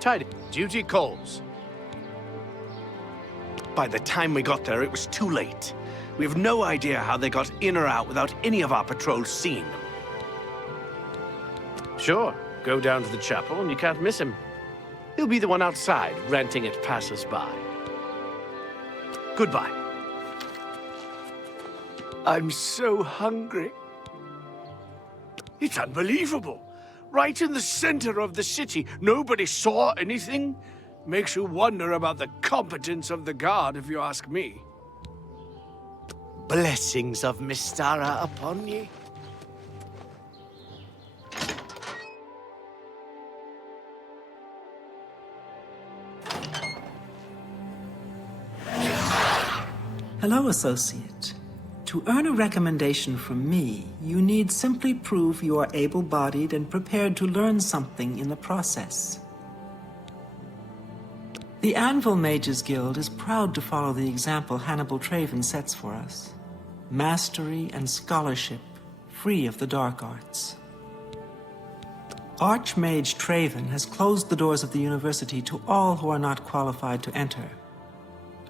Tidy. Duty calls. By the time we got there, it was too late. We have no idea how they got in or out without any of our patrols seeing them. Sure. Go down to the chapel and you can't miss him. He'll be the one outside, ranting at passers-by. Goodbye. I'm so hungry. It's unbelievable. Right in the center of the city, nobody saw anything. Makes you wonder about the competence of the guard, if you ask me. Blessings of Mystara upon ye. Hello, Associate. To earn a recommendation from me, you need simply prove you are able-bodied and prepared to learn something in the process. The Anvil Mages Guild is proud to follow the example Hannibal Traven sets for us. Mastery and scholarship, free of the dark arts. Archmage Traven has closed the doors of the university to all who are not qualified to enter.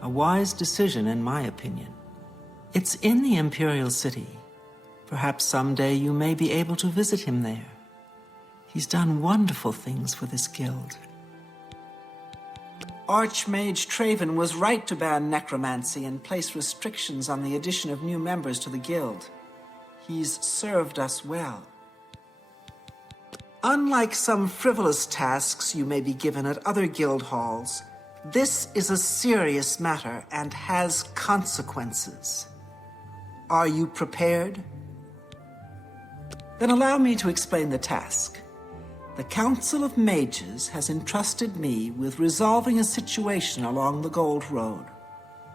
A wise decision, in my opinion. It's in the Imperial City. Perhaps someday you may be able to visit him there. He's done wonderful things for this guild. Archmage Traven was right to ban necromancy and place restrictions on the addition of new members to the guild. He's served us well. Unlike some frivolous tasks you may be given at other guild halls, this is a serious matter and has consequences. Are you prepared? Then allow me to explain the task. The Council of Mages has entrusted me with resolving a situation along the Gold Road.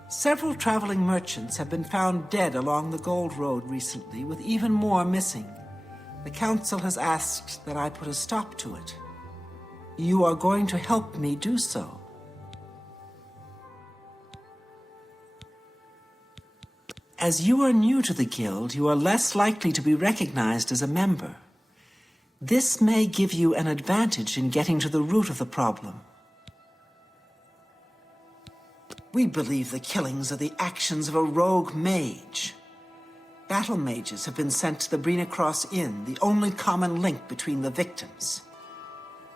Several traveling merchants have been found dead along the Gold Road recently, with even more missing. The Council has asked that I put a stop to it. You are going to help me do so. As you are new to the guild, you are less likely to be recognized as a member. This may give you an advantage in getting to the root of the problem. We believe the killings are the actions of a rogue mage. Battle mages have been sent to the Brina Cross Inn, the only common link between the victims.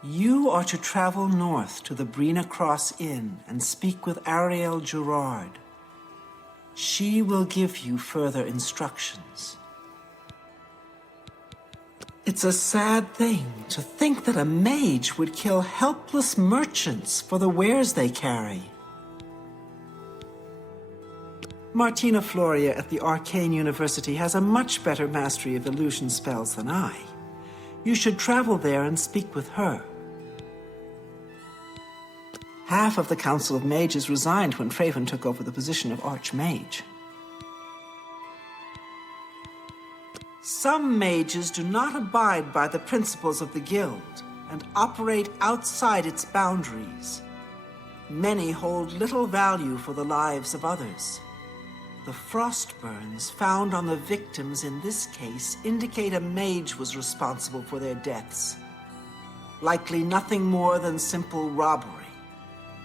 You are to travel north to the Brina Cross Inn and speak with Ariel Gerard. She will give you further instructions. It's a sad thing to think that a mage would kill helpless merchants for the wares they carry. Martina Floria at the Arcane University has a much better mastery of illusion spells than I. You should travel there and speak with her. Half of the Council of Mages resigned when Traven took over the position of Archmage. Some mages do not abide by the principles of the guild and operate outside its boundaries. Many hold little value for the lives of others. The frostburns found on the victims in this case indicate a mage was responsible for their deaths. Likely nothing more than simple robbery.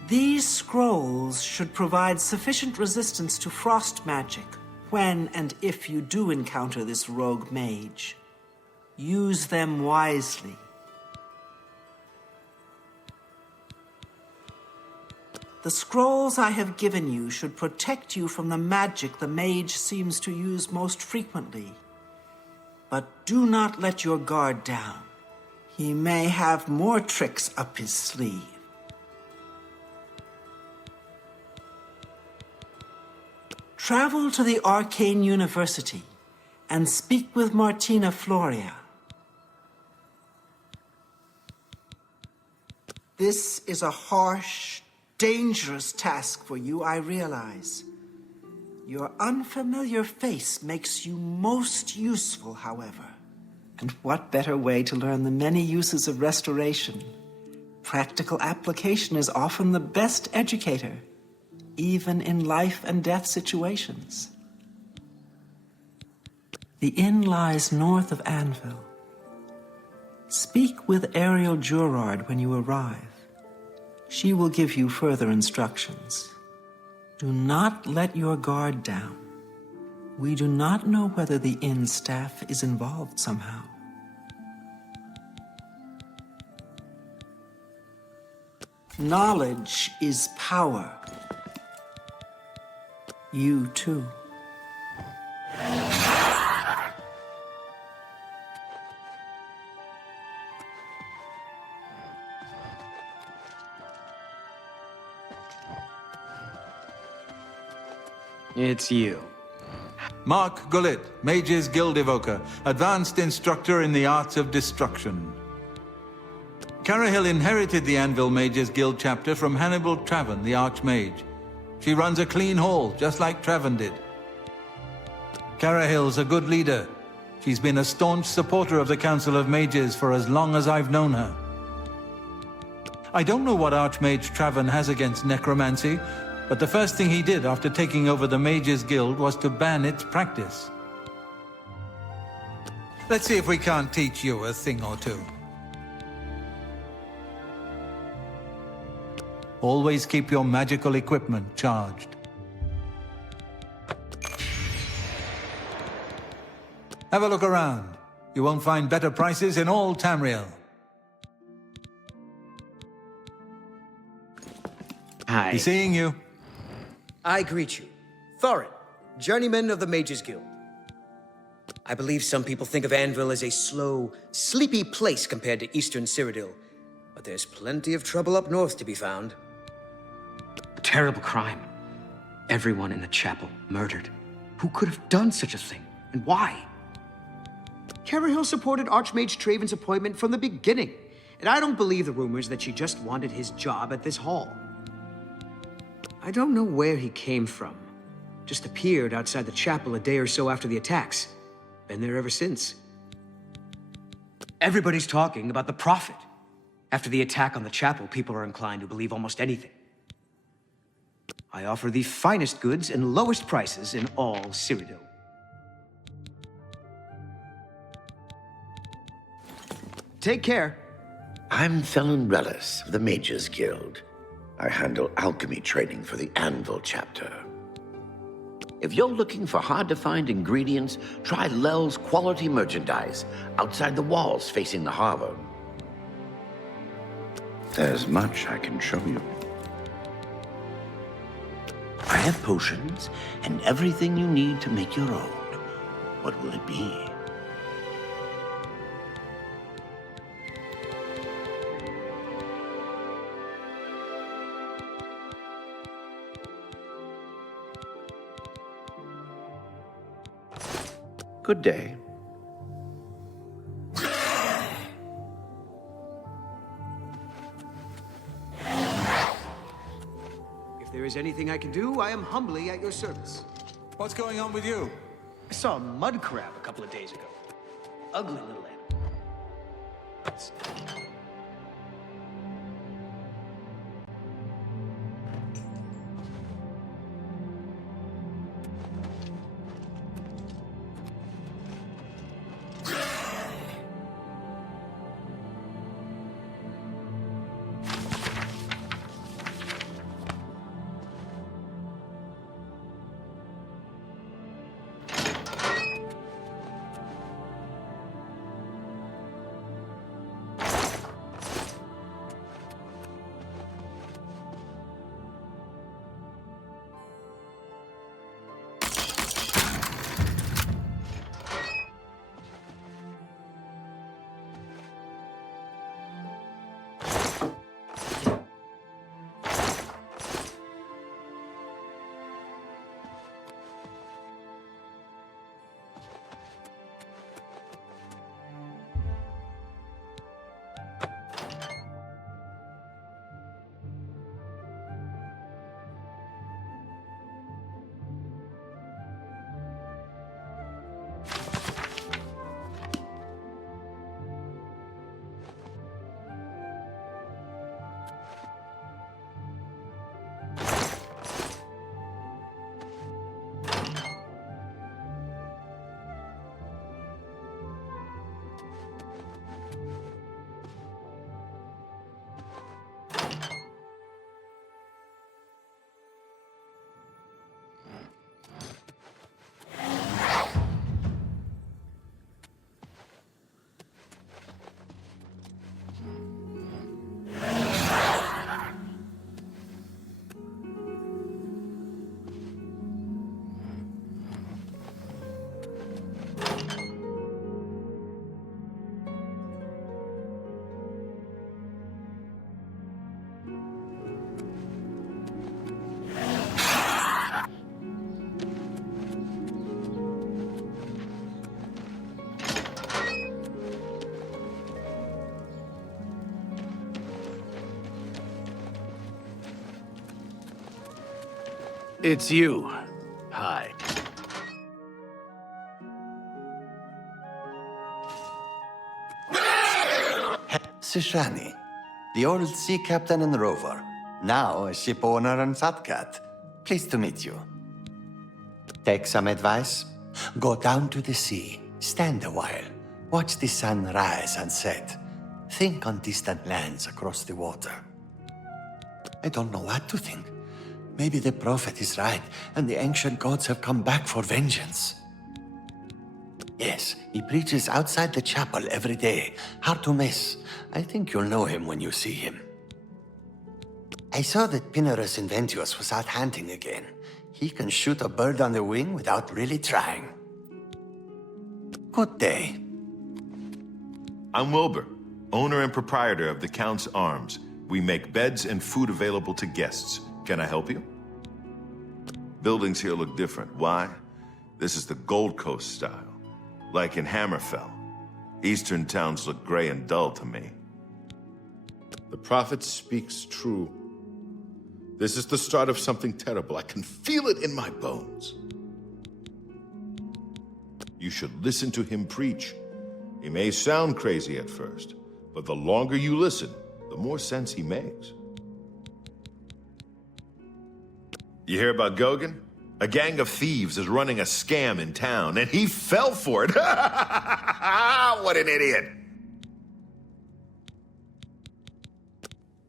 These scrolls should provide sufficient resistance to frost magic when and if you do encounter this rogue mage. Use them wisely. The scrolls I have given you should protect you from the magic the mage seems to use most frequently. But do not let your guard down. He may have more tricks up his sleeve. Travel to the Arcane University and speak with Martina Floria. This is a harsh, dangerous task for you, I realize. Your unfamiliar face makes you most useful, however. And what better way to learn the many uses of restoration? Practical application is often the best educator, even in life and death situations. The inn lies north of Anvil. Speak with Ariel Gerard when you arrive. She will give you further instructions. Do not let your guard down. We do not know whether the inn staff is involved somehow. Knowledge is power. You too. It's you. Mark Gullet, Mages Guild Evoker, Advanced Instructor in the Arts of Destruction. Carahill inherited the Anvil Mages Guild chapter from Hannibal Traven, the Archmage. She runs a clean hall, just like Traven did. Carahill's a good leader. She's been a staunch supporter of the Council of Mages for as long as I've known her. I don't know what Archmage Traven has against necromancy, but the first thing he did after taking over the Mages Guild was to ban its practice. Let's see if we can't teach you a thing or two. Always keep your magical equipment charged. Have a look around. You won't find better prices in all Tamriel. Hi. Be seeing you. I greet you. Thorin, journeyman of the Mages Guild. I believe some people think of Anvil as a slow, sleepy place compared to Eastern Cyrodiil, but there's plenty of trouble up north to be found. A terrible crime. Everyone in the chapel murdered. Who could have done such a thing, and why? Carahill supported Archmage Traven's appointment from the beginning, and I don't believe the rumors that she just wanted his job at this hall. I don't know where he came from. Just appeared outside the chapel a day or so after the attacks. Been there ever since. Everybody's talking about the Prophet. After the attack on the chapel, people are inclined to believe almost anything. I offer the finest goods and lowest prices in all Cyrodiil. Take care. I'm Felon Relis of the Mages Guild. I handle alchemy training for the Anvil chapter. If you're looking for hard-to-find ingredients, try Lel's quality merchandise outside the walls facing the harbor. There's much I can show you. I have potions and everything you need to make your own. What will it be? Good day. If there is anything I can do, I am humbly at your service. What's going on with you? I saw a mud crab a couple of days ago. Ugly little animal. It's you. Hi. Sishani, the old sea captain and rover, now a ship owner and fat cat. Pleased to meet you. Take some advice? Go down to the sea, stand a while, watch the sun rise and set. Think on distant lands across the water. I don't know what to think. Maybe the prophet is right, and the ancient gods have come back for vengeance. Yes, he preaches outside the chapel every day. Hard to miss. I think you'll know him when you see him. I saw that Pinarus in Virtuos was out hunting again. He can shoot a bird on the wing without really trying. Good day. I'm Wilbur, owner and proprietor of the Count's Arms. We make beds and food available to guests. Can I help you? Buildings here look different. Why? This is the Gold Coast style. Like in Hammerfell. Eastern towns look gray and dull to me. The prophet speaks true. This is the start of something terrible. I can feel it in my bones. You should listen to him preach. He may sound crazy at first, but the longer you listen, the more sense he makes. You hear about Goguen? A gang of thieves is running a scam in town, and he fell for it. What an idiot!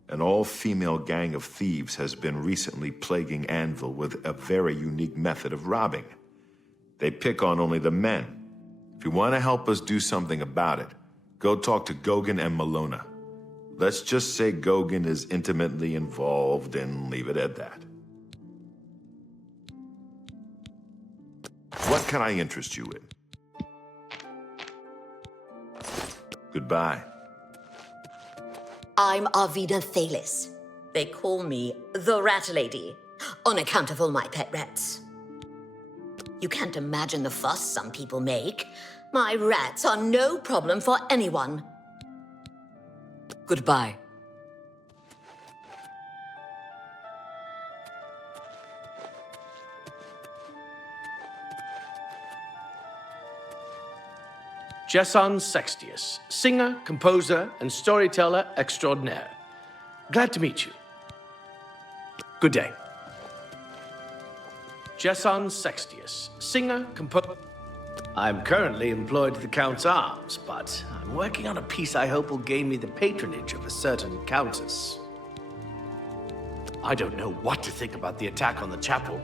An all-female gang of thieves has been recently plaguing Anvil with a very unique method of robbing. They pick on only the men. If you want to help us do something about it, go talk to Goguen and Malona. Let's just say Goguen is intimately involved and leave it at that. What can I interest you in? Goodbye. I'm Arvida Thalis. They call me the Rat Lady, on account of all my pet rats. You can't imagine the fuss some people make. My rats are no problem for anyone. Goodbye. Jesson Sextius, singer, composer, and storyteller extraordinaire. Glad to meet you. Good day. Jesson Sextius, singer, composer. I'm currently employed at the Count's Arms, but I'm working on a piece I hope will gain me the patronage of a certain countess. I don't know what to think about the attack on the chapel.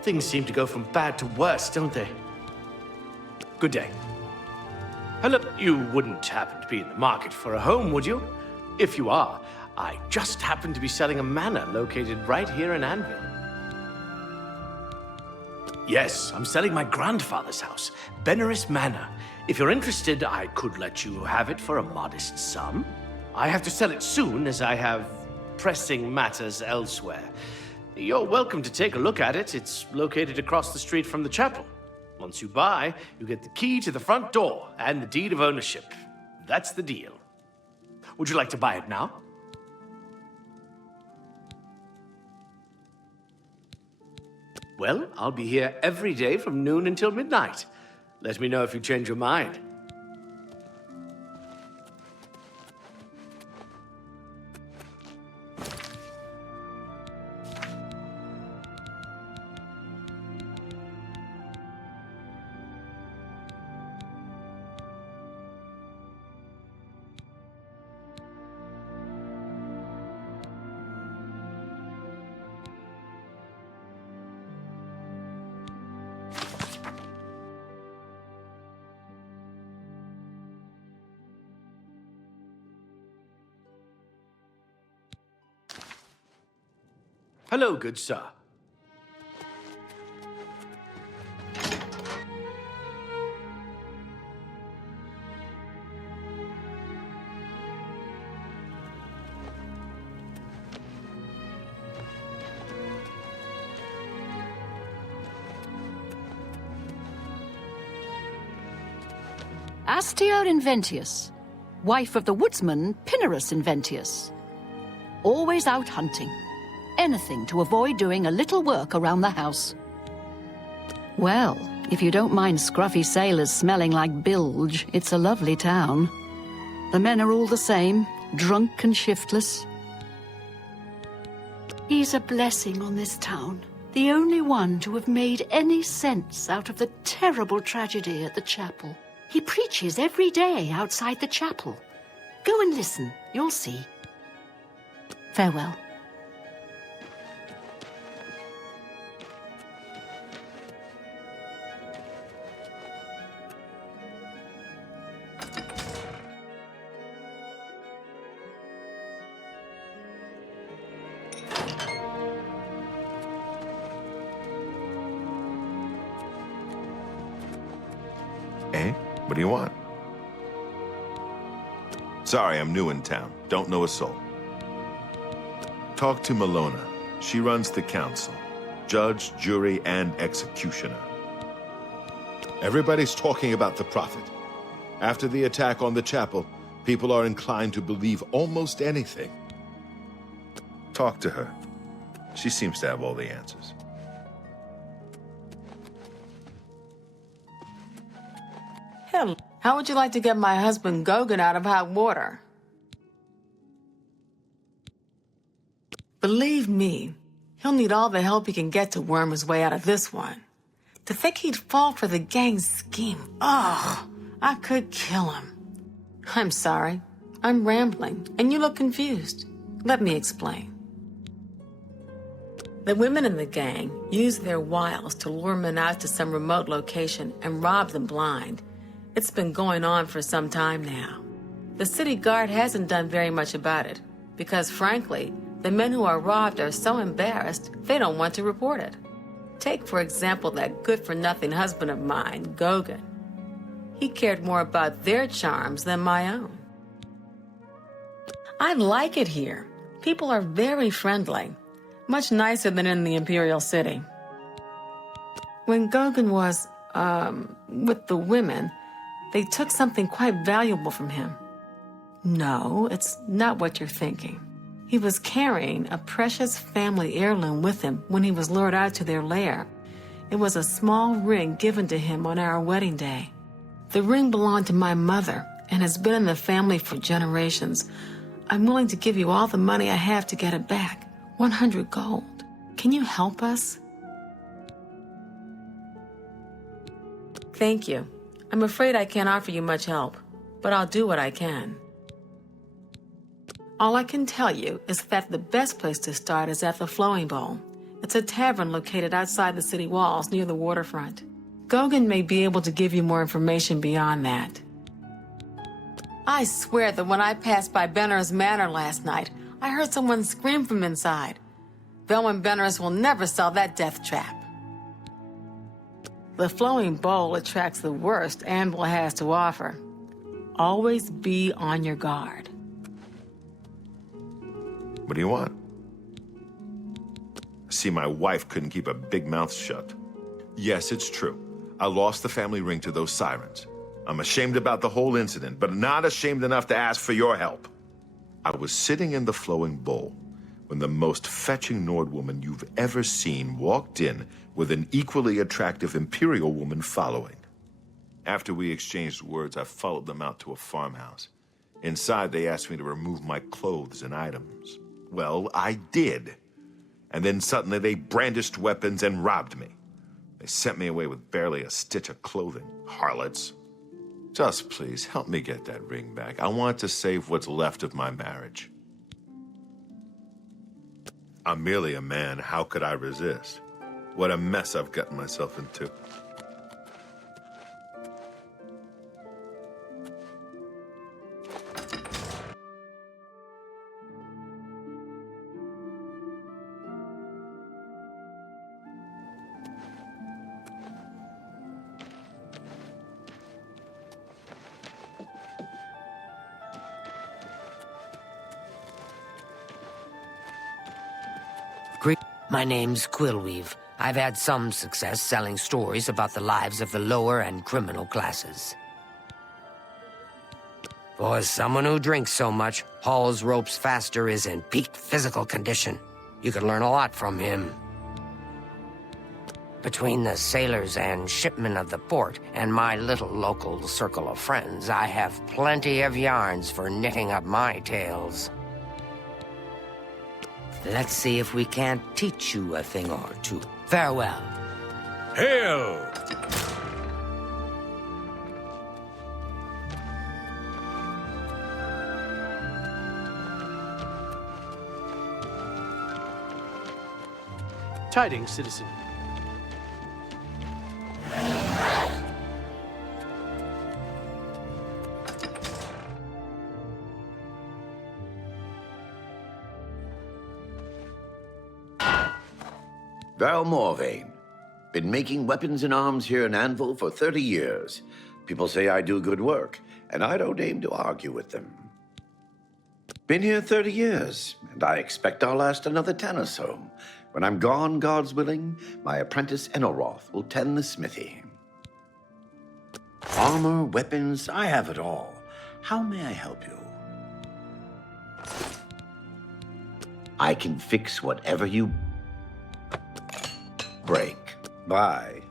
Things seem to go from bad to worse, don't they? Good day. Hello, you wouldn't happen to be in the market for a home, would you? If you are, I just happen to be selling a manor located right here in Anvil. Yes, I'm selling my grandfather's house, Benaris Manor. If you're interested, I could let you have it for a modest sum. I have to sell it soon, as I have pressing matters elsewhere. You're welcome to take a look at it. It's located across the street from the chapel. Once you buy, you get the key to the front door and the deed of ownership. That's the deal. Would you like to buy it now? Well, I'll be here every day from noon until midnight. Let me know if you change your mind. Hello, good sir. Astia Inventius, wife of the woodsman Pinarus Inventius. Always out hunting. Anything to avoid doing a little work around the house. Well, if you don't mind scruffy sailors smelling like bilge, it's a lovely town. The men are all the same, drunk and shiftless. He's a blessing on this town, the only one to have made any sense out of the terrible tragedy at the chapel. He preaches every day outside the chapel. Go and listen, you'll see. Farewell. Eh? What do you want? Sorry, I'm new in town. Don't know a soul. Talk to Malona. She runs the council. Judge, jury, and executioner. Everybody's talking about the Prophet. After the attack on the chapel, people are inclined to believe almost anything. Talk to her. She seems to have all the answers. Hell, how would you like to get my husband Gogan out of hot water? Believe me, he'll need all the help he can get to worm his way out of this one. To think he'd fall for the gang's scheme, oh, I could kill him. I'm sorry, I'm rambling, and you look confused. Let me explain. The women in the gang use their wiles to lure men out to some remote location and rob them blind. It's been going on for some time now. The city guard hasn't done very much about it, because frankly, the men who are robbed are so embarrassed, they don't want to report it. Take, for example, that good-for-nothing husband of mine, Gogan. He cared more about their charms than my own. I like it here. People are very friendly, much nicer than in the Imperial City. When Gogan was, with the women, they took something quite valuable from him. No, it's not what you're thinking. He was carrying a precious family heirloom with him when he was lured out to their lair. It was a small ring given to him on our wedding day. The ring belonged to my mother and has been in the family for generations. I'm willing to give you all the money I have to get it back. 100 gold. Can you help us? Thank you. I'm afraid I can't offer you much help, but I'll do what I can. All I can tell you is that the best place to start is at the Flowing Bowl. It's a tavern located outside the city walls near the waterfront. Gogan may be able to give you more information beyond that. I swear that when I passed by Benner's Manor last night, I heard someone scream from inside. Velwyn Benner's will never sell that death trap. The Flowing Bowl attracts the worst Anvil has to offer. Always be on your guard. What do you want? I see my wife couldn't keep a big mouth shut. Yes, it's true. I lost the family ring to those sirens. I'm ashamed about the whole incident, but not ashamed enough to ask for your help. I was sitting in the Flowing Bowl when the most fetching Nord woman you've ever seen walked in with an equally attractive Imperial woman following. After we exchanged words, I followed them out to a farmhouse. Inside, they asked me to remove my clothes and items. Well, I did. And then suddenly they brandished weapons and robbed me. They sent me away with barely a stitch of clothing. Harlots. Just please, help me get that ring back. I want to save what's left of my marriage. I'm merely a man. How could I resist? What a mess I've gotten myself into. My name's Quillweave. I've had some success selling stories about the lives of the lower and criminal classes. For someone who drinks so much, Hall's Ropes Faster is in peak physical condition. You could learn a lot from him. Between the sailors and shipmen of the port and my little local circle of friends, I have plenty of yarns for knitting up my tales. Let's see if we can't teach you a thing or two. Farewell. Hail! Tidings, citizen. Val Morvain. Been making weapons and arms here in Anvil for 30 years. People say I do good work, and I don't aim to argue with them. Been here 30 years, and I expect I'll last another 10 or so. When I'm gone, God's willing, my apprentice Enelroth will tend the smithy. Armor, weapons, I have it all. How may I help you? I can fix whatever you break. Bye.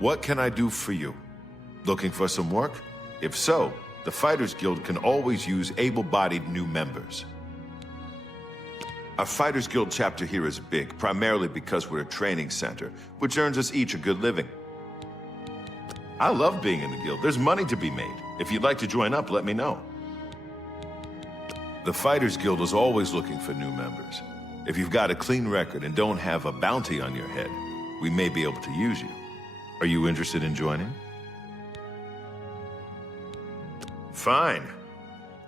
What can I do for you? Looking for some work? If so, the Fighters Guild can always use able-bodied new members. Our Fighters Guild chapter here is big, primarily because we're a training center, which earns us each a good living. I love being in the guild. There's money to be made. If you'd like to join up, let me know. The Fighters Guild is always looking for new members. If you've got a clean record and don't have a bounty on your head, we may be able to use you. Are you interested in joining? Fine.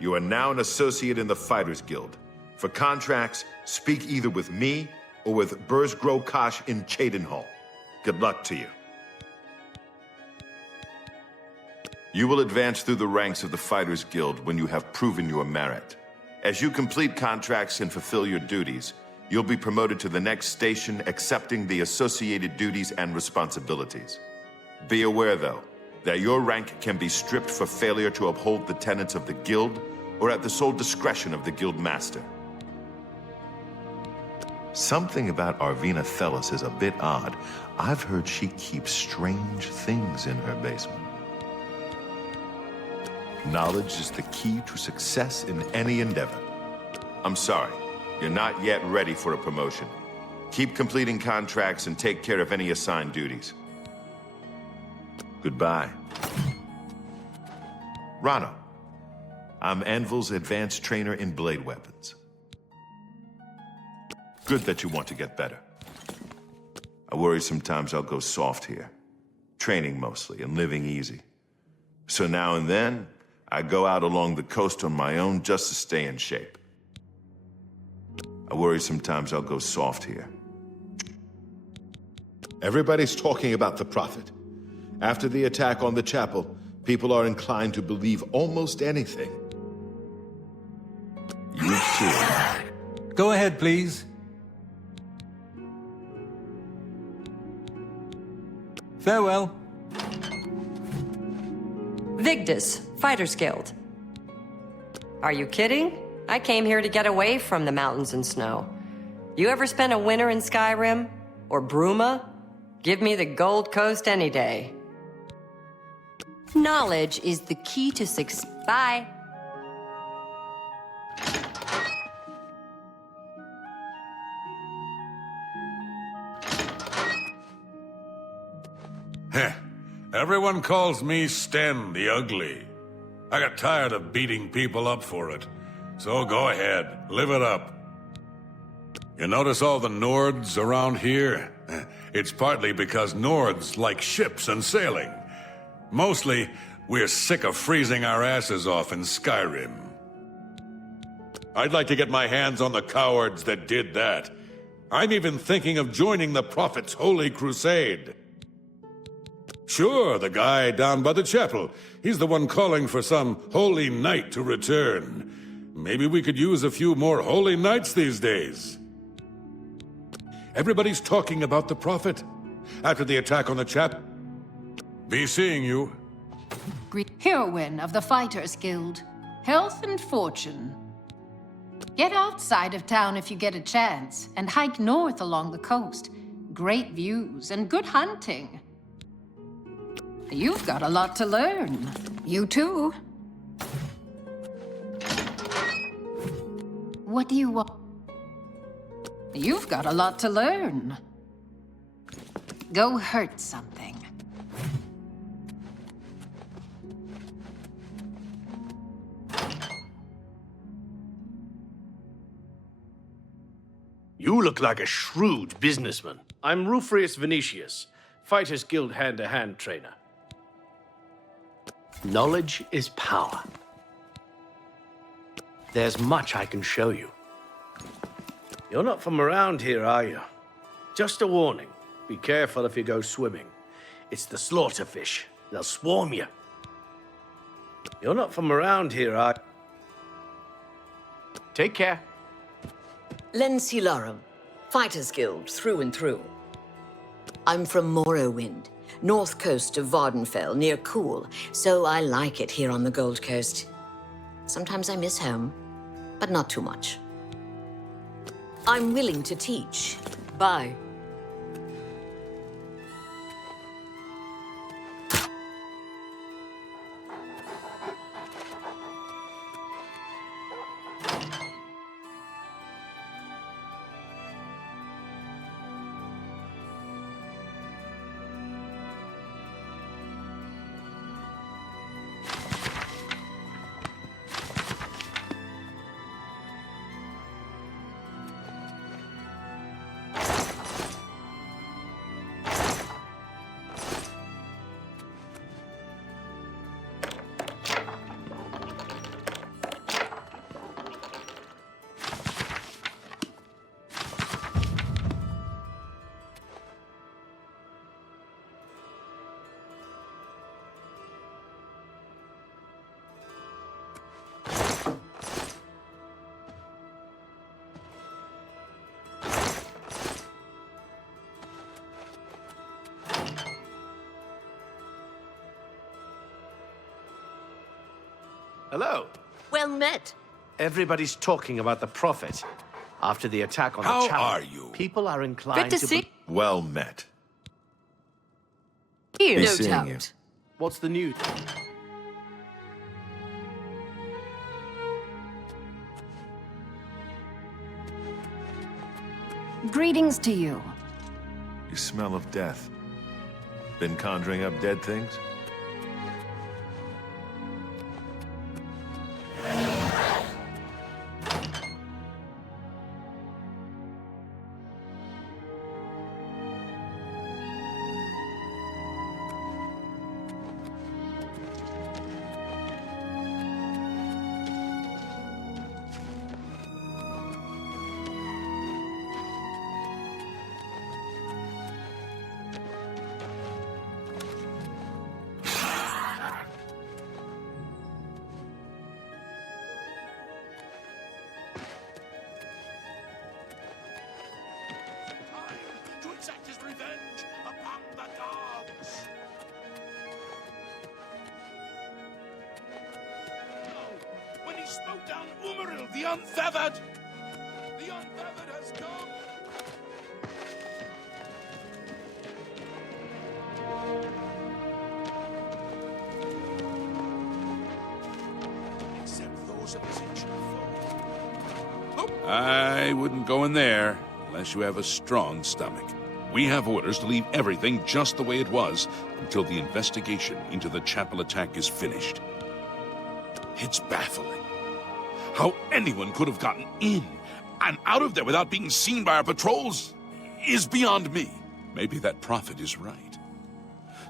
You are now an associate in the Fighters Guild. For contracts, speak either with me or with Burzgro Kosh in Cheydinhall. Good luck to you. You will advance through the ranks of the Fighters Guild when you have proven your merit. As you complete contracts and fulfill your duties, you'll be promoted to the next station, accepting the associated duties and responsibilities. Be aware, though, that your rank can be stripped for failure to uphold the tenets of the Guild or at the sole discretion of the Guild Master. Something about Arvina Thelis is a bit odd. I've heard she keeps strange things in her basement. Knowledge is the key to success in any endeavor. I'm sorry. You're not yet ready for a promotion. Keep completing contracts and take care of any assigned duties. Goodbye. Rano. I'm Anvil's advanced trainer in blade weapons. Good that you want to get better. I worry sometimes I'll go soft here. Training mostly and living easy. So now and then, I go out along the coast on my own just to stay in shape. I worry sometimes I'll go soft here. Everybody's talking about the Prophet. After the attack on the chapel, people are inclined to believe almost anything. You too. Go ahead, please. Farewell. Vigdis, Fighters Guild. Are you kidding? I came here to get away from the mountains and snow. You ever spent a winter in Skyrim? Or Bruma? Give me the Gold Coast any day. Knowledge is the key to success. Bye. Heh. Everyone calls me Sten the Ugly. I got tired of beating people up for it. So go ahead, live it up. You notice all the Nords around here? It's partly because Nords like ships and sailing. Mostly, we're sick of freezing our asses off in Skyrim. I'd like to get my hands on the cowards that did that. I'm even thinking of joining the Prophet's Holy Crusade. Sure, the guy down by the chapel. He's the one calling for some holy knight to return. Maybe we could use a few more holy knights these days. Everybody's talking about the Prophet. After the attack on the chapel. Be seeing you. Heroine of the Fighters Guild. Health and fortune. Get outside of town if you get a chance, and hike north along the coast. Great views and good hunting. You've got a lot to learn. You too. What do you want? You've got a lot to learn. Go hurt something. You look like a shrewd businessman. I'm Rufrius Venetius, Fighters Guild hand-to-hand trainer. Knowledge is power. There's much I can show you. You're not from around here, are you? Just a warning. Be careful if you go swimming. It's the slaughter fish. They'll swarm you. You're not from around here, are you? Take care. Lensilarum, Fighters Guild through and through. I'm from Morrowind, north coast of Vardenfell, near Cool, so I like it here on the Gold Coast. Sometimes I miss home, but not too much. I'm willing to teach. Bye. Hello. Well met. Everybody's talking about the Prophet. After the attack on How the chapel, are you? people are inclined Good to see. Well met. Here, Be no seeing doubt. you. What's the news? Greetings to you. You smell of death. Been conjuring up dead things? To exact his revenge upon the dogs. No, when he smote down Umaril, the Unfeathered. The Unfeathered has come. Except those of his ancient foe. I wouldn't go in there unless you have a strong stomach. We have orders to leave everything just the way it was until the investigation into the chapel attack is finished. It's baffling. How anyone could have gotten in and out of there without being seen by our patrols is beyond me. Maybe that prophet is right.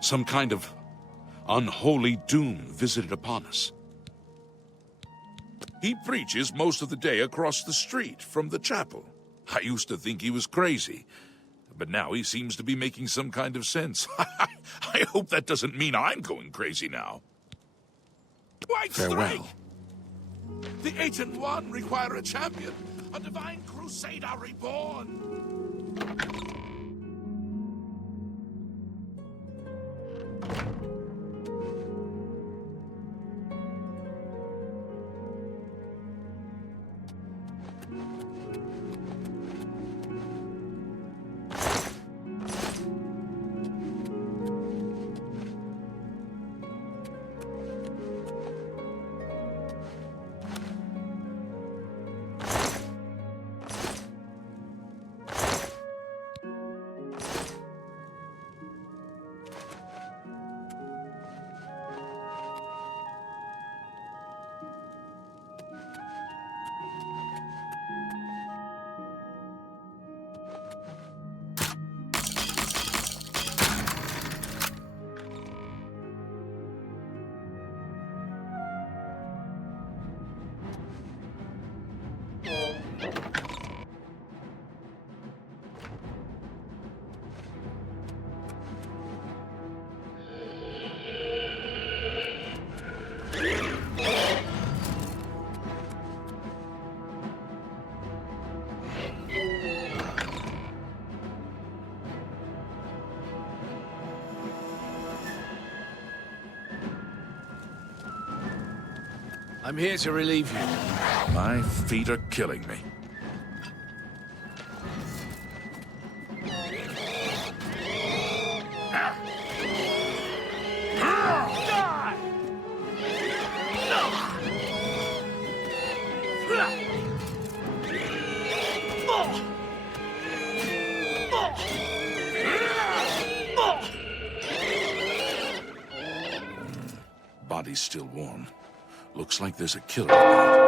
Some kind of unholy doom visited upon us. He preaches most of the day across the street from the chapel. I used to think he was crazy, but now he seems to be making some kind of sense. I hope that doesn't mean I'm going crazy now. White Farewell. String! The Ancient One require a champion, a divine crusader reborn. I'm here to relieve you. My feet are killing me. Body's still warm. Looks like there's a killer about.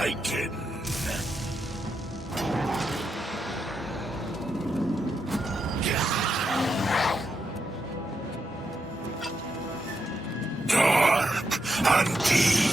Titan. Dark and deep.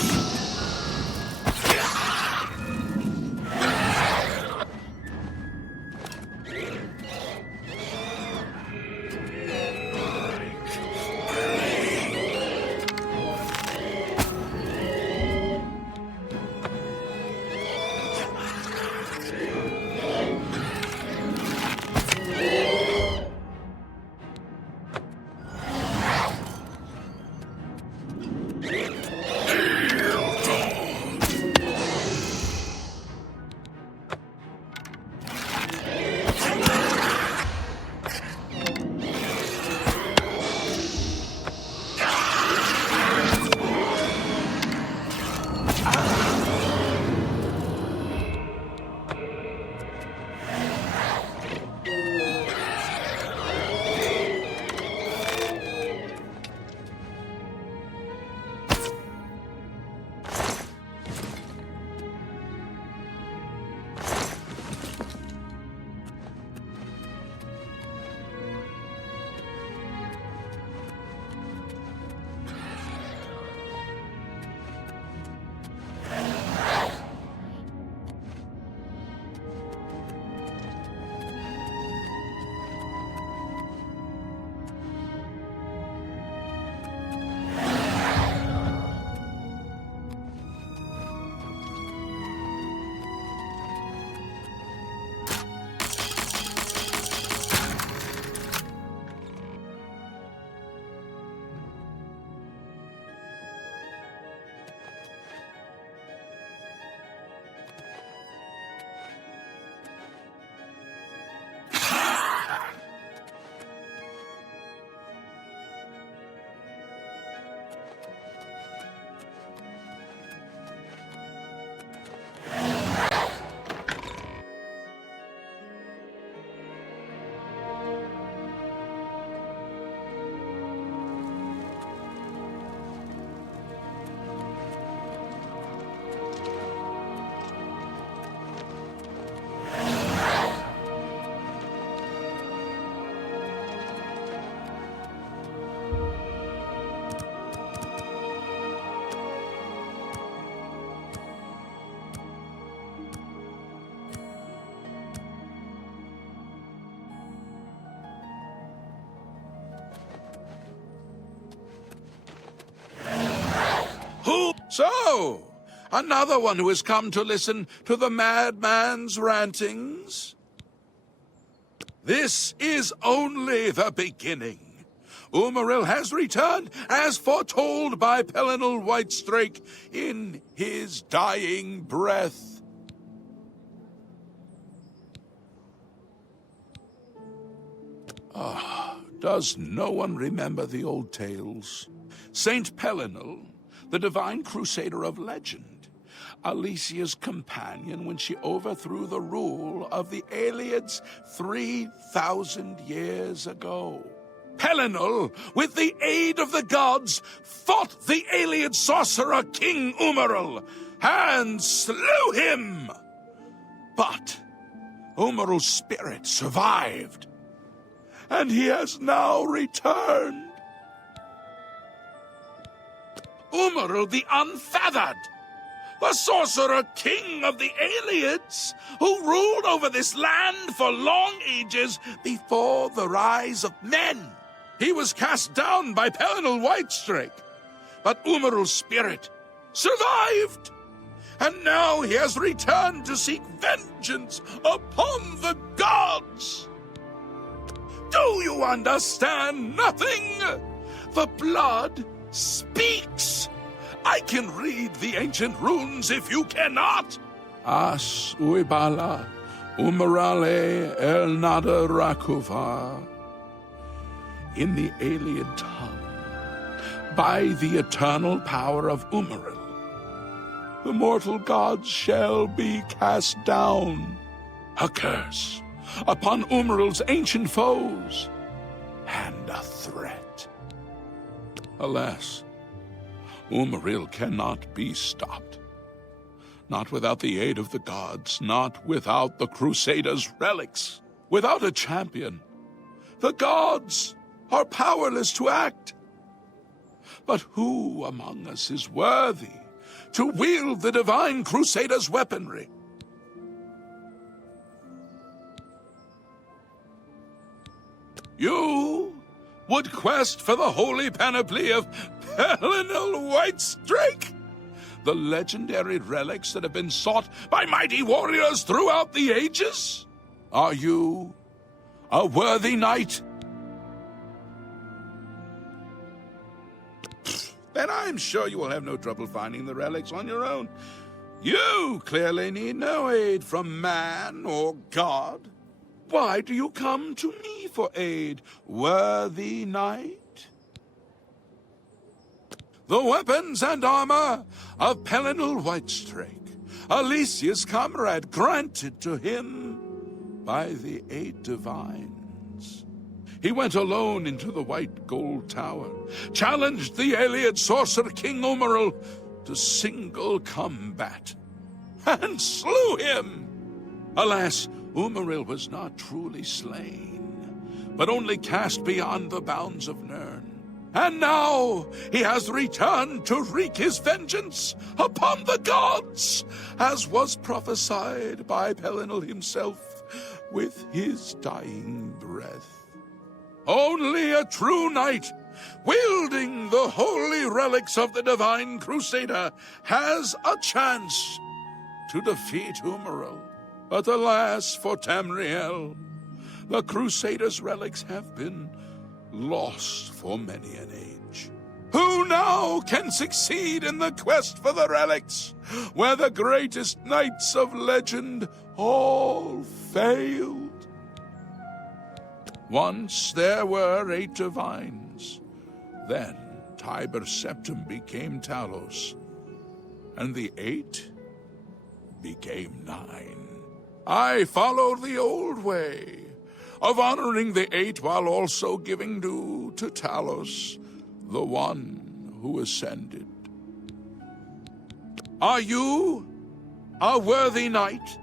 So, another one who has come to listen to the madman's rantings? This is only the beginning. Umaril has returned as foretold by Pelinal Whitestrake in his dying breath. Does no one remember the old tales? Saint Pelinal, the divine crusader of legend, Alicia's companion when she overthrew the rule of the Aelids 3,000 years ago. Pelinal, with the aid of the gods, fought the Aelid sorcerer King Umaril and slew him. But Umaril's spirit survived, and he has now returned. Umaril the Unfeathered, the sorcerer king of the Aelids, who ruled over this land for long ages before the rise of men. He was cast down by Pelinal Whitestrake, but Umaril's spirit survived, and now he has returned to seek vengeance upon the gods. Do you understand nothing? The blood speaks. I can read the ancient runes if you cannot. As uibala, umarale el nada rakuva. In the Aeliad tongue, by the eternal power of Umaril, the mortal gods shall be cast down. A curse upon Umaril's ancient foes, and a threat. Alas, Umaril cannot be stopped. Not without the aid of the gods, not without the Crusaders' relics. Without a champion, the gods are powerless to act. But who among us is worthy to wield the divine Crusaders' weaponry? You would quest for the holy panoply of Pelinal Whitestrake? The legendary relics that have been sought by mighty warriors throughout the ages? Are you a worthy knight? Then I'm sure you will have no trouble finding the relics on your own. You clearly need no aid from man or god. Why do you come to me for aid, worthy knight? The weapons and armor of Pelinal Whitestrake, Alicia's comrade, granted to him by the 8 divines. He went alone into the White Gold Tower, challenged the Ayleid sorcerer King Umaril to single combat, and slew him. Alas, Umaril was not truly slain, but only cast beyond the bounds of Nirn. And now he has returned to wreak his vengeance upon the gods, as was prophesied by Pelinal himself with his dying breath. Only a true knight, wielding the holy relics of the divine Crusader, has a chance to defeat Umaril. But alas for Tamriel, the Crusader's relics have been lost for many an age. Who now can succeed in the quest for the relics, where the greatest knights of legend all failed? Once there were 8 divines. Then Tiber Septim became Talos, and the 8 became 9. I followed the old way of honoring the 8 while also giving due to Talos, the one who ascended. Are you a worthy knight?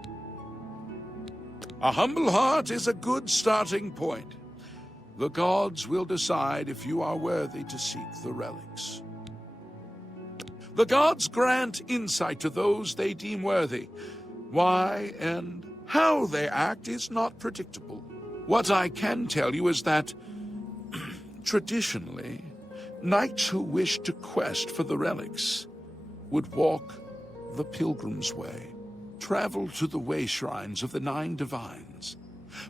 A humble heart is a good starting point. The gods will decide if you are worthy to seek the relics. The gods grant insight to those they deem worthy. Why and how they act is not predictable. What I can tell you is that, traditionally, knights who wish to quest for the relics would walk the pilgrim's way, travel to the wayshrines of the 9 divines,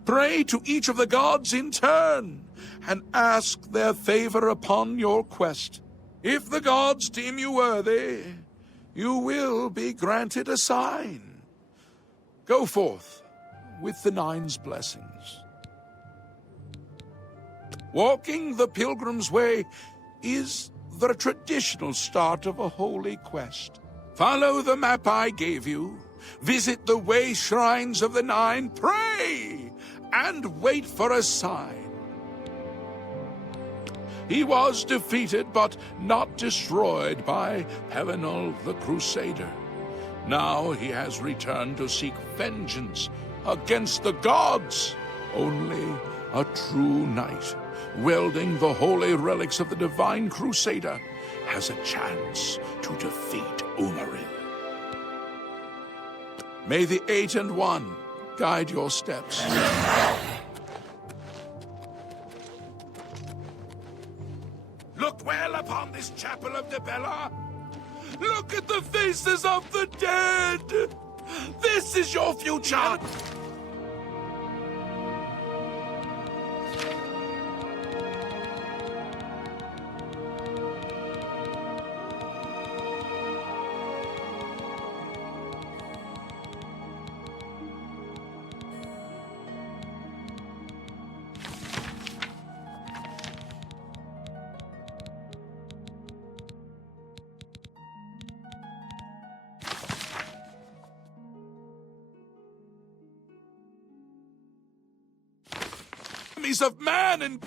pray to each of the gods in turn, and ask their favor upon your quest. If the gods deem you worthy, you will be granted a sign. Go forth with the 9's blessings. Walking the pilgrim's way is the traditional start of a holy quest. Follow the map I gave you, visit the wayshrines of the 9, pray, and wait for a sign. He was defeated but not destroyed by Pelinal the Crusader. Now he has returned to seek vengeance against the gods. Only a true knight, wielding the holy relics of the divine Crusader, has a chance to defeat Umaril. May the 8 and 1 guide your steps. Look well upon this chapel of Dibella. Look at the faces of the dead. This is your future. Of man and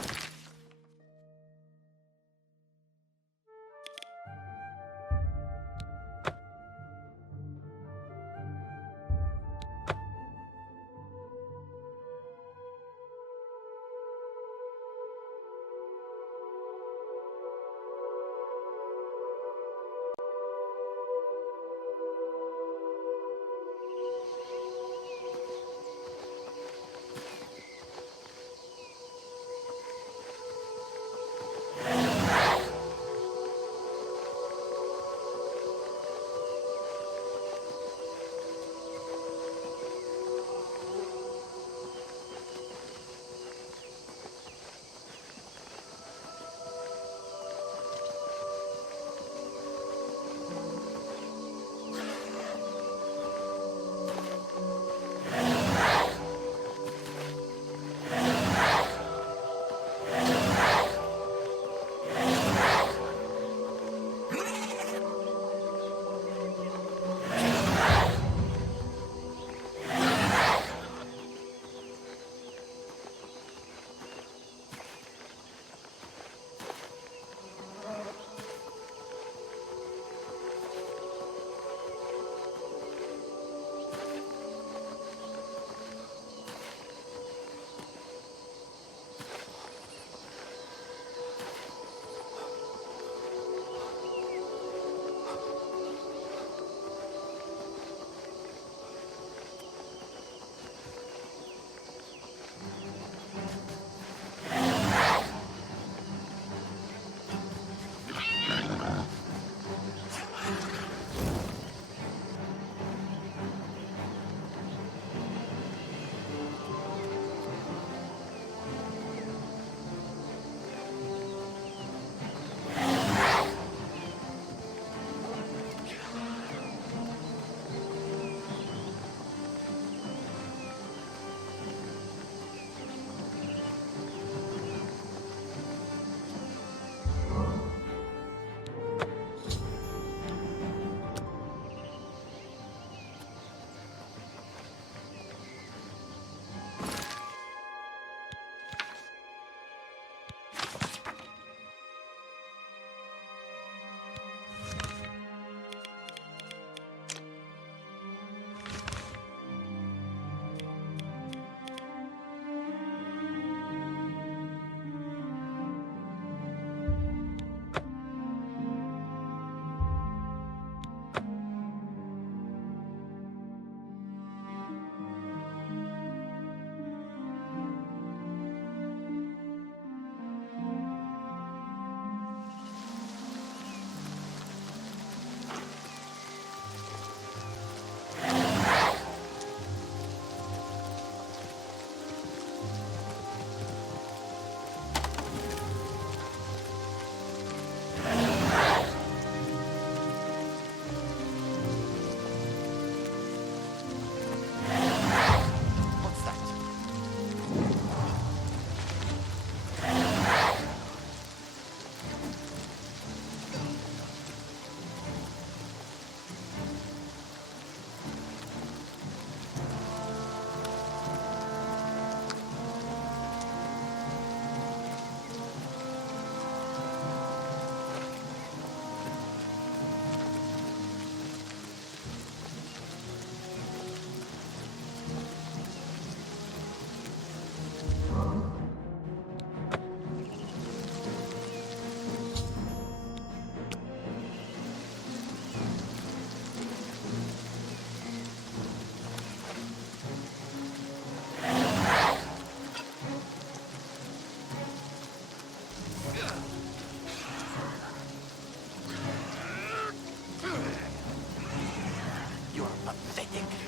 pathetic.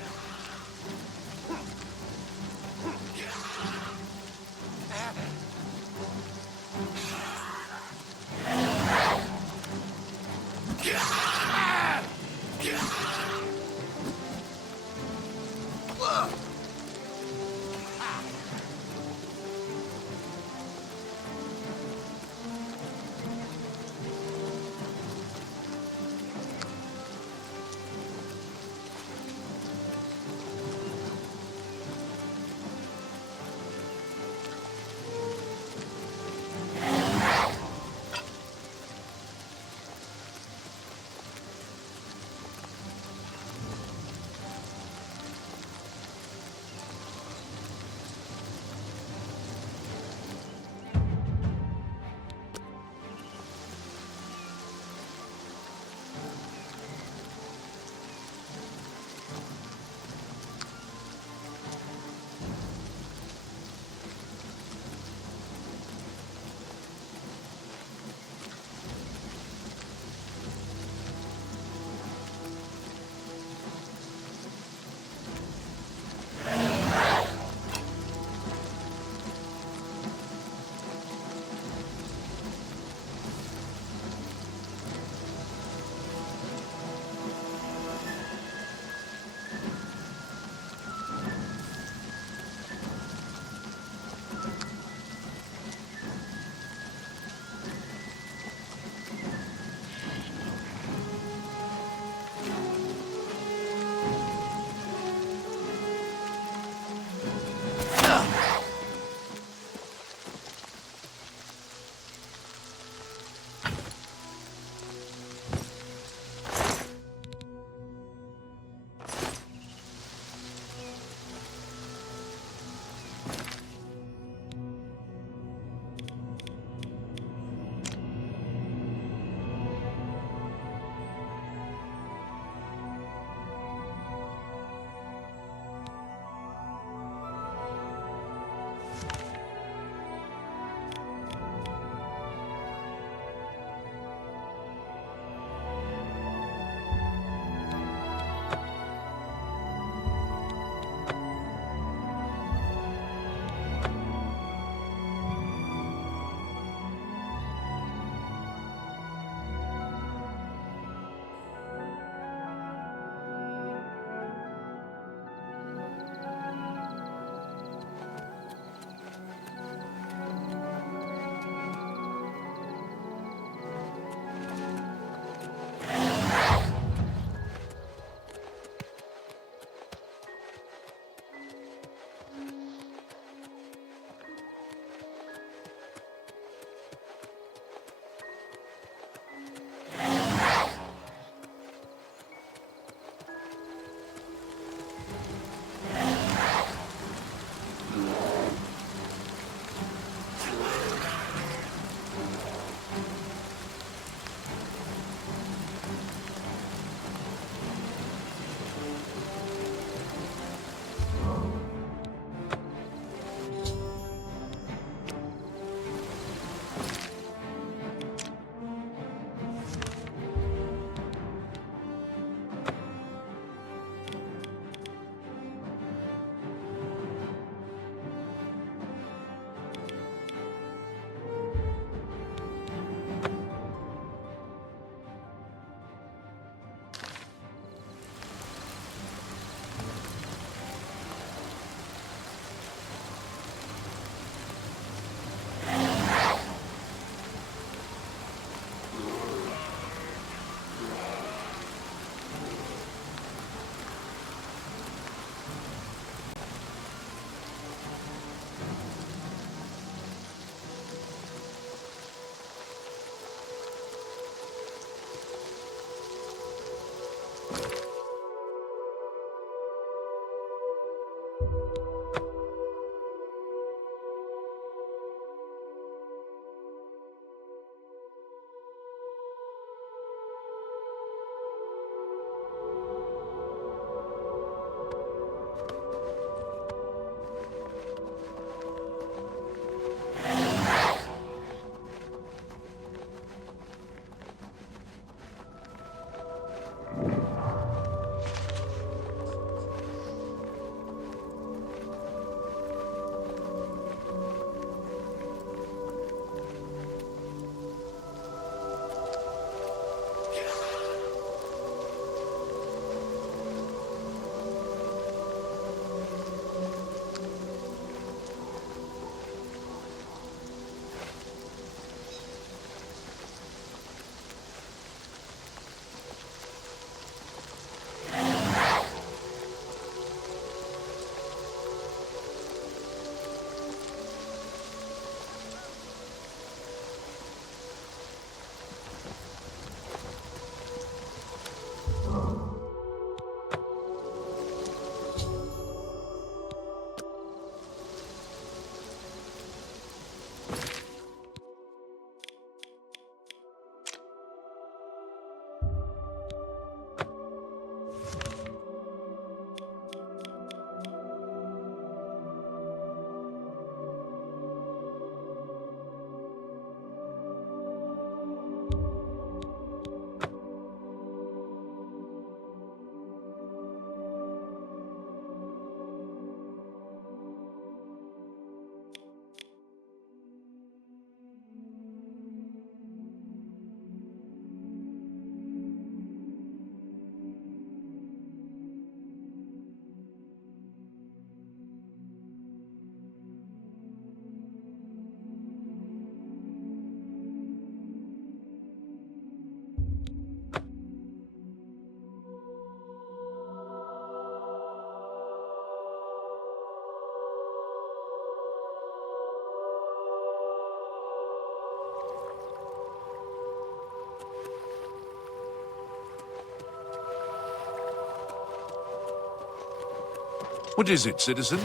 What is it, citizen?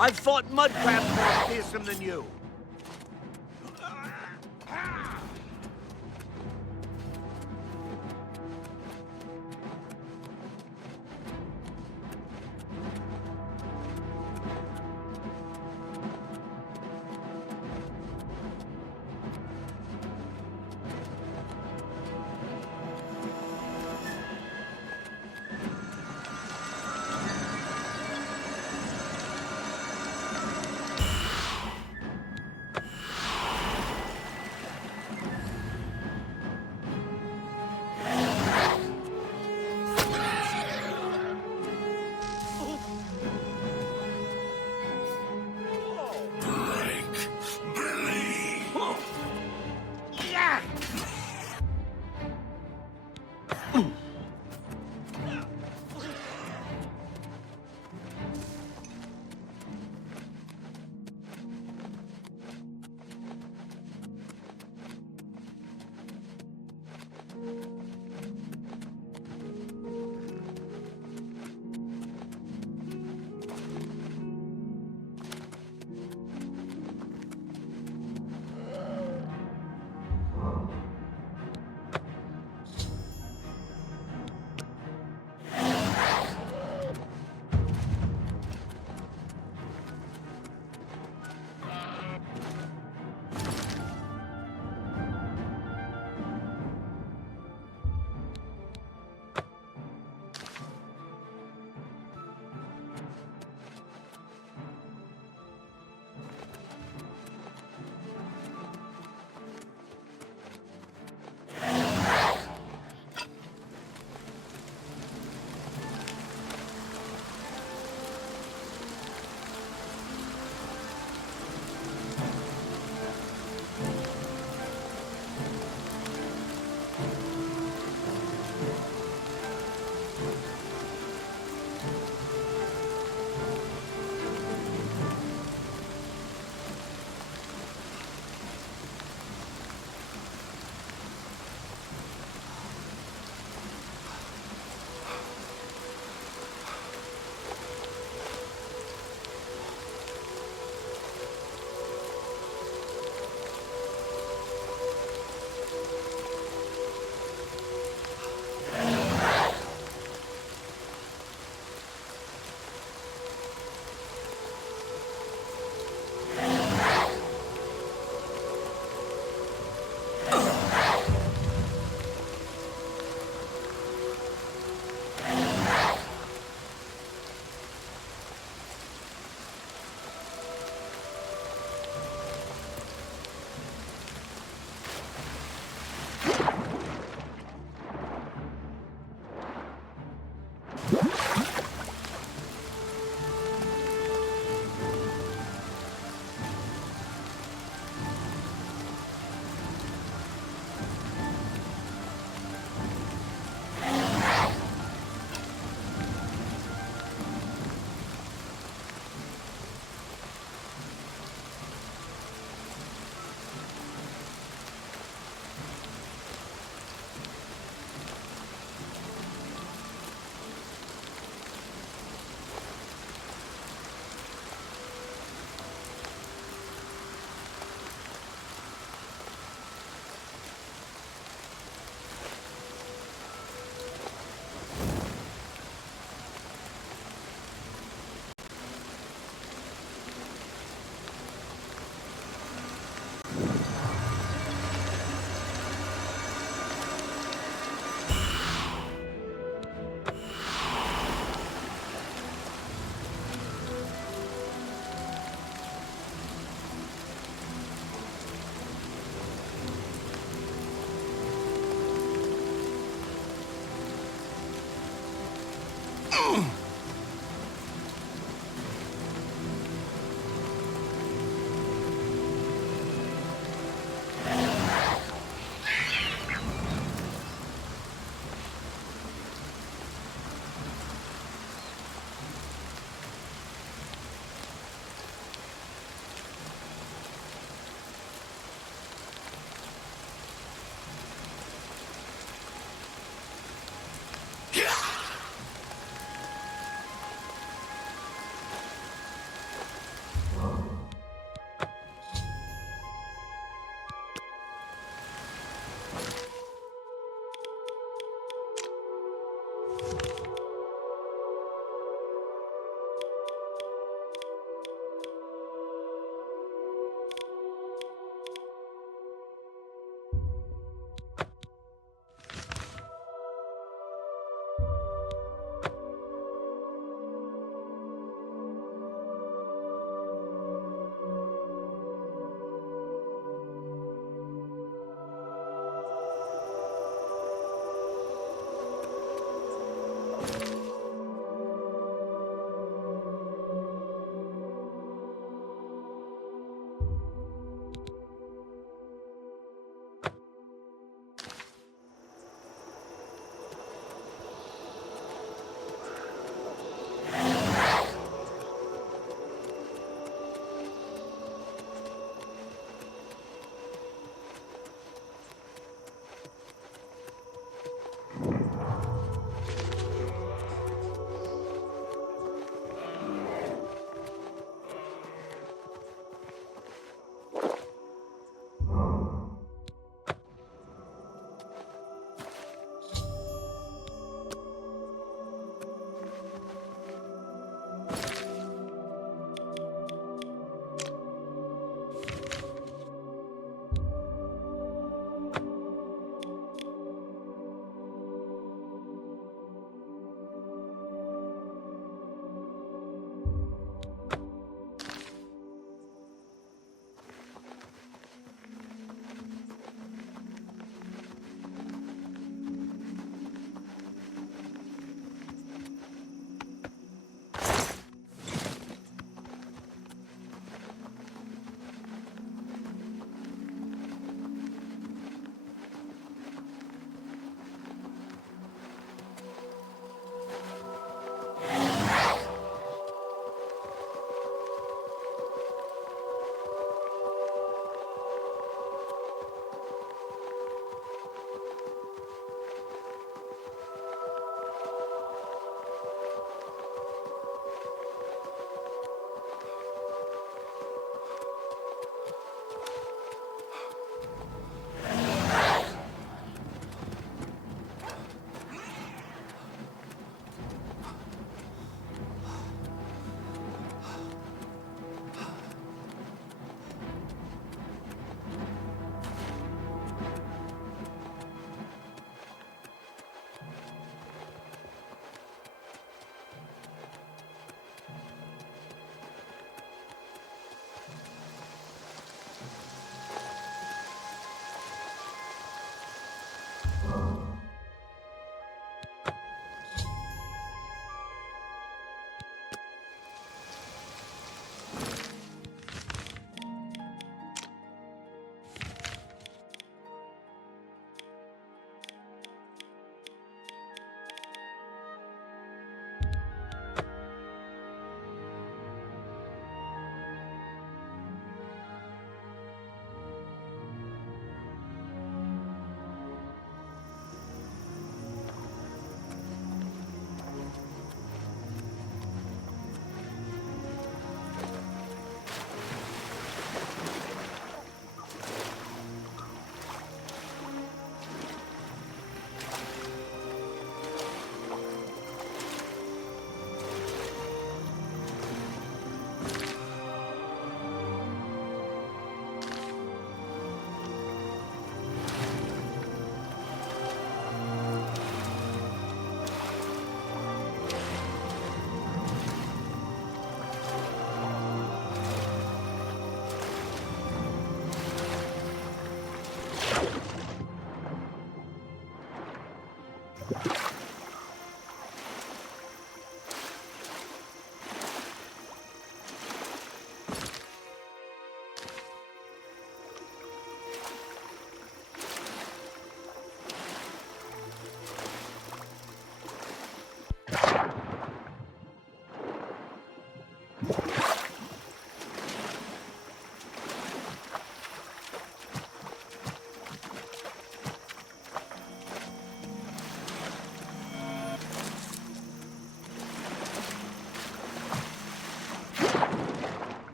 I've fought mudcrabs more fearsome than you.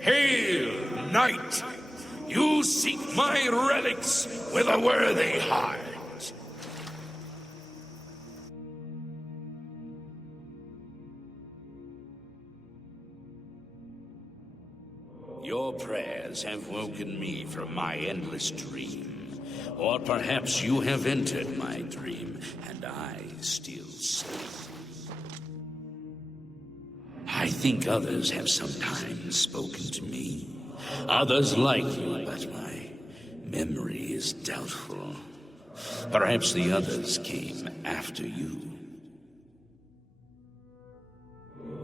Hail, knight! You seek my relics with a worthy heart. Your prayers have woken me from my endless dream. Or perhaps you have entered my dream, and I still sleep. I think others have sometimes spoken to me. Others like you, but my memory is doubtful. Perhaps the others came after you.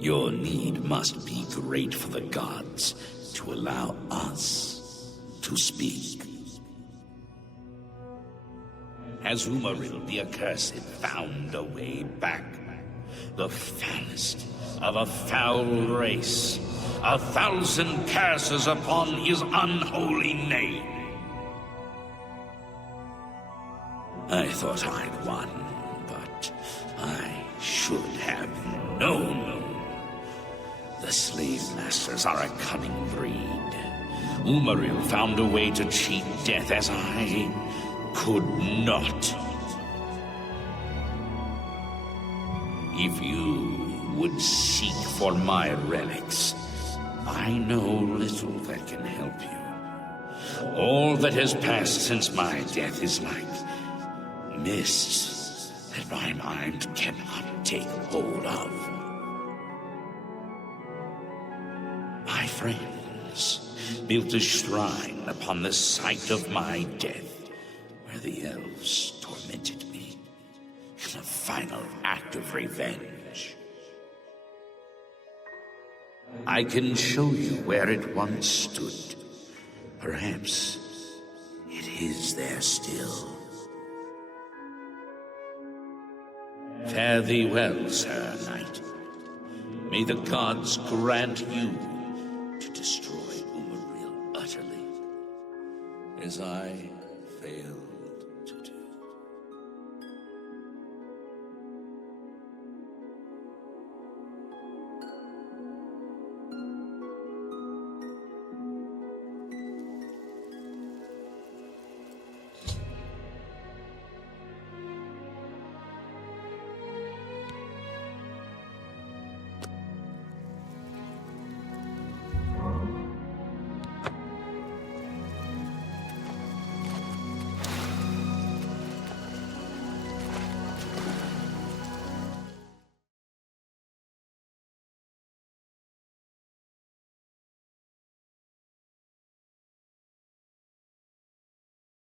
Your need must be great for the gods to allow us to speak. Has Umaril the Accursed found a way back? The foulest of a foul race. 1,000 curses upon his unholy name. I thought I'd won, but I should have known. The slave masters are a cunning breed. Umaril found a way to cheat death as I could not. If you would seek for my relics, I know little that can help you. All that has passed since my death is like mist that my mind cannot take hold of. My friends built a shrine upon the site of my death, where the elves tormented me in a final act of revenge. I can show you where it once stood. Perhaps it is there still. Fare thee well, Sir Knight. May the gods grant you to destroy Umaril utterly, as I failed